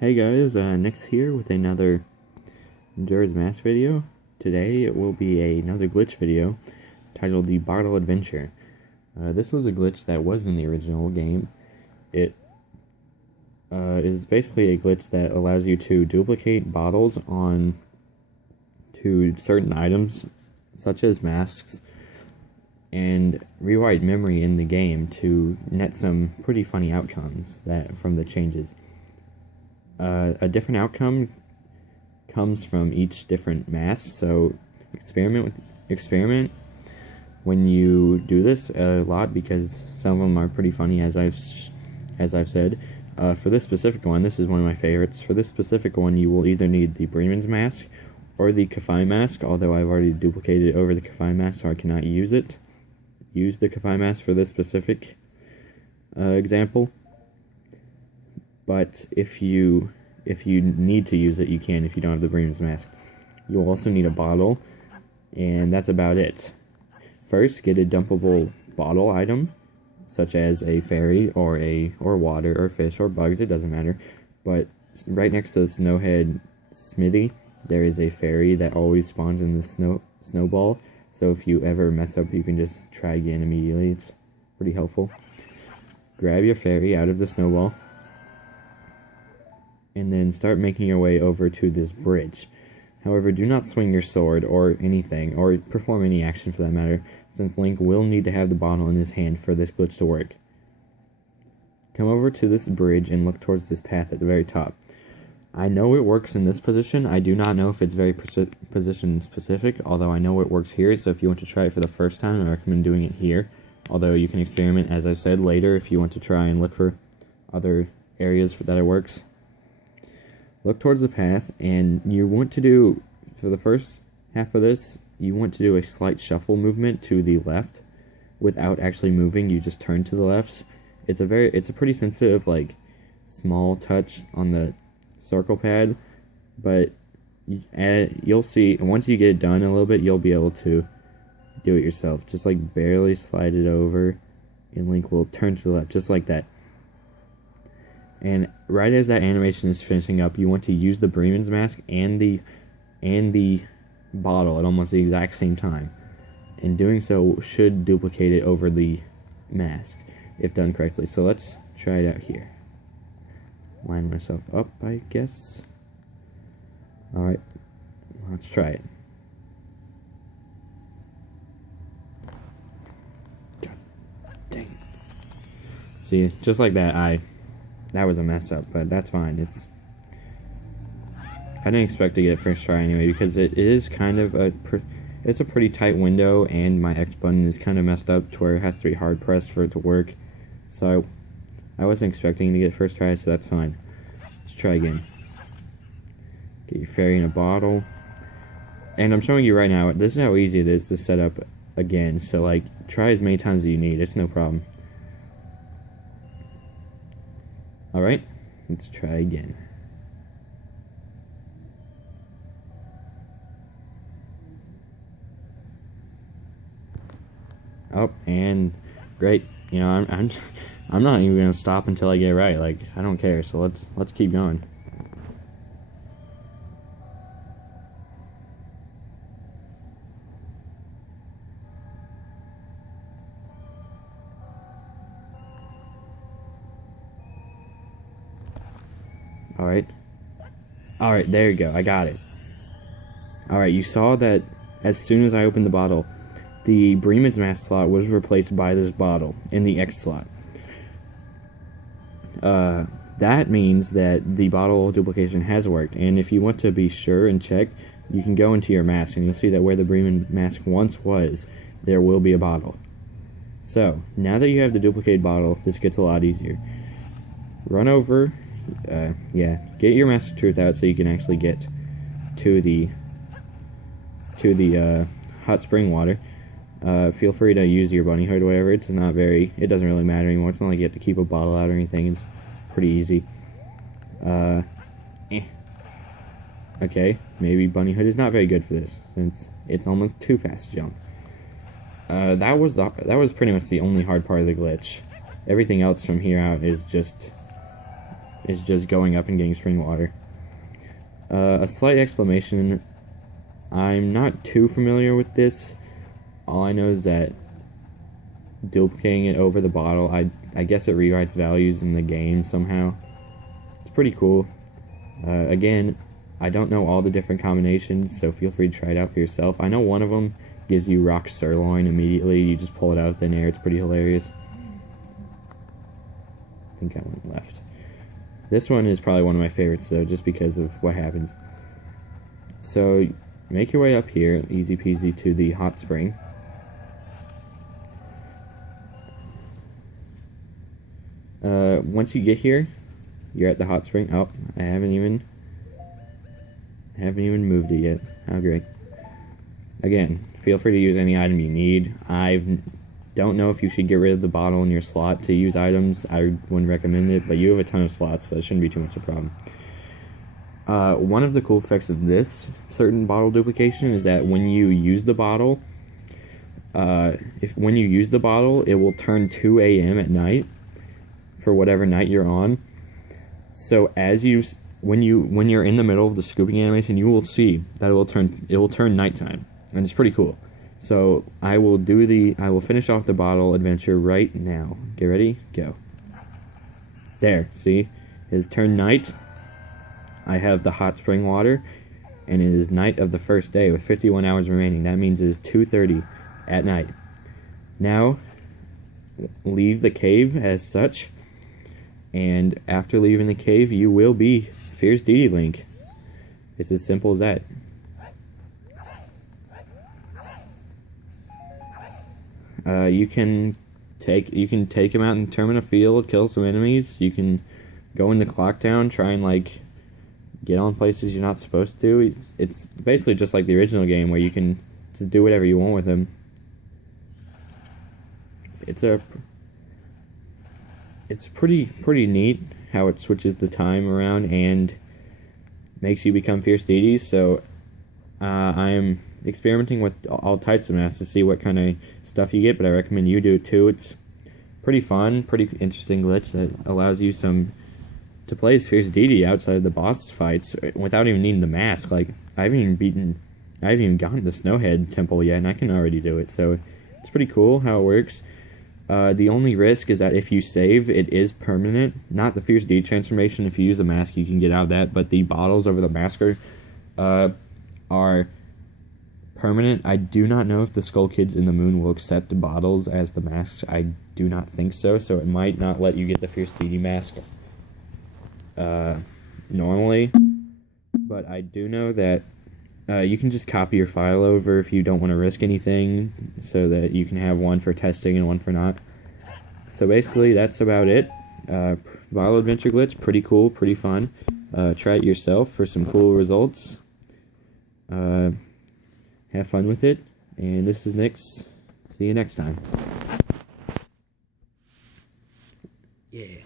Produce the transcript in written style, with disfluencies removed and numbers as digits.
Hey guys, Nick's here with another Majora's Mask video. Today it will be another glitch video titled The Bottle Adventure. This was a glitch that was in the original game. It is basically a glitch that allows you to duplicate bottles on to certain items, such as masks, and rewrite memory in the game to net some pretty funny outcomes from the changes. A different outcome comes from each different mask, so experiment when you do this a lot, because some of them are pretty funny, as I've said. For this specific one, this is one of my favorites. For this specific one, you will either need the Bremen's mask or the Kafai mask, although I've already duplicated over the Kafai mask, so I cannot use the Kafai mask for this specific example. But if you need to use it, you can if you don't have the Bremen's mask. You'll also need a bottle, and that's about it. First, get a dumpable bottle item, such as a fairy or water or fish or bugs, it doesn't matter. But right next to the Snowhead Smithy, there is a fairy that always spawns in the snowball. So if you ever mess up, you can just try again immediately. It's pretty helpful. Grab your fairy out of the snowball, and then start making your way over to this bridge. However, do not swing your sword or anything, or perform any action for that matter, since Link will need to have the bottle in his hand for this glitch to work. Come over to this bridge and look towards this path at the very top. I know it works in this position. I do not know if it's very position specific, although I know it works here, so if you want to try it for the first time, I recommend doing it here. Although you can experiment, as I said, later if you want to try and look for other areas that it works. Look towards the path, and you want to do, for the first half of this, you want to do a slight shuffle movement to the left without actually moving. You just turn to the left. It's a pretty sensitive, like, small touch on the circle pad, but you'll see, once you get it done a little bit, you'll be able to do it yourself. Just, like, barely slide it over, and Link will turn to the left, just like that. And right as that animation is finishing up, you want to use the Bremen's mask and the bottle at almost the exact same time. And doing so should duplicate it over the mask, if done correctly. So let's try it out here. Line myself up, I guess. Alright, let's try it. God dang. See, just like that, that was a mess up, but that's fine. I didn't expect to get it first try anyway, because it is kind of it's a pretty tight window, and my X button is kind of messed up to where it has to be hard pressed for it to work. So I wasn't expecting to get it first try, so that's fine. Let's try again. Get your fairy in a bottle, and I'm showing you right now. This is how easy it is to set up again. So like, try as many times as you need. It's no problem. Alright, let's try again. Oh, and great. You know, I'm not even gonna stop until I get it right. Like, I don't care. So let's keep going. Alright, there you go, I got it. Alright, you saw that as soon as I opened the bottle, the Bremen's mask slot was replaced by this bottle in the X slot. That means that the bottle duplication has worked, and if you want to be sure and check, you can go into your mask, and you'll see that where the Bremen mask once was, there will be a bottle. So, now that you have the duplicated bottle, this gets a lot easier. Run over. Get your Mask of Truth out so you can actually get to the hot spring water. Feel free to use your bunny hood or whatever. It doesn't really matter anymore. It's not like you have to keep a bottle out or anything. It's pretty easy. Okay, maybe bunny hood is not very good for this, since it's almost too fast to jump. That was pretty much the only hard part of the glitch. Everything else from here out is just is just going up and getting spring water. A slight exclamation, I'm not too familiar with this. All I know is that duplicating it over the bottle, I guess it rewrites values in the game somehow. It's pretty cool. Again, I don't know all the different combinations, so feel free to try it out for yourself. I know one of them gives you rock sirloin immediately. You just pull it out of thin air. It's pretty hilarious. I think I went left. This one is probably one of my favorites, though, just because of what happens. So, make your way up here, easy peasy, to the hot spring. Once you get here, you're at the hot spring. Oh, I haven't even moved it yet. How great. Again, feel free to use any item you need. I don't know if you should get rid of the bottle in your slot to use items. I wouldn't recommend it, but you have a ton of slots, so it shouldn't be too much of a problem. One of the cool effects of this certain bottle duplication is that when you use the bottle, when you use the bottle, it will turn 2 a.m. at night for whatever night you're on. So when you're in the middle of the scooping animation, you will see that it will turn nighttime, and it's pretty cool. So I will finish off the bottle adventure right now. Get ready, go. There, see, it has turned night. I have the hot spring water, and it is night of the first day with 51 hours remaining. That means it is 2:30 at night. Now, leave the cave as such, and after leaving the cave, you will be Fierce Deity Link. It's as simple as that. You can take him out and turn him in a field, kill some enemies. You can go in the clock town, try and like get on places you're not supposed to. It's basically just like the original game where you can just do whatever you want with him. It's pretty neat how it switches the time around and makes you become Fierce Deities. So I'm experimenting with all types of masks to see what kind of stuff you get, but I recommend you do it too. It's pretty fun, pretty interesting glitch that allows you to play as Fierce Deity outside of the boss fights without even needing the mask. Like, I haven't even gotten the Snowhead Temple yet, and I can already do it, so it's pretty cool how it works. The only risk is that if you save, it is permanent. Not the Fierce Deity transformation. If you use a mask, you can get out of that, but the bottles over the masker are permanent. I do not know if the Skull Kids in the Moon will accept the bottles as the masks. I do not think so, so it might not let you get the Fierce Deity mask normally, but I do know that you can just copy your file over if you don't want to risk anything, so that you can have one for testing and one for not. So basically, that's about it. Bottle Adventure Glitch, pretty cool, pretty fun. Try it yourself for some cool results. Have fun with it, and this is Nyx. See you next time. Yeah.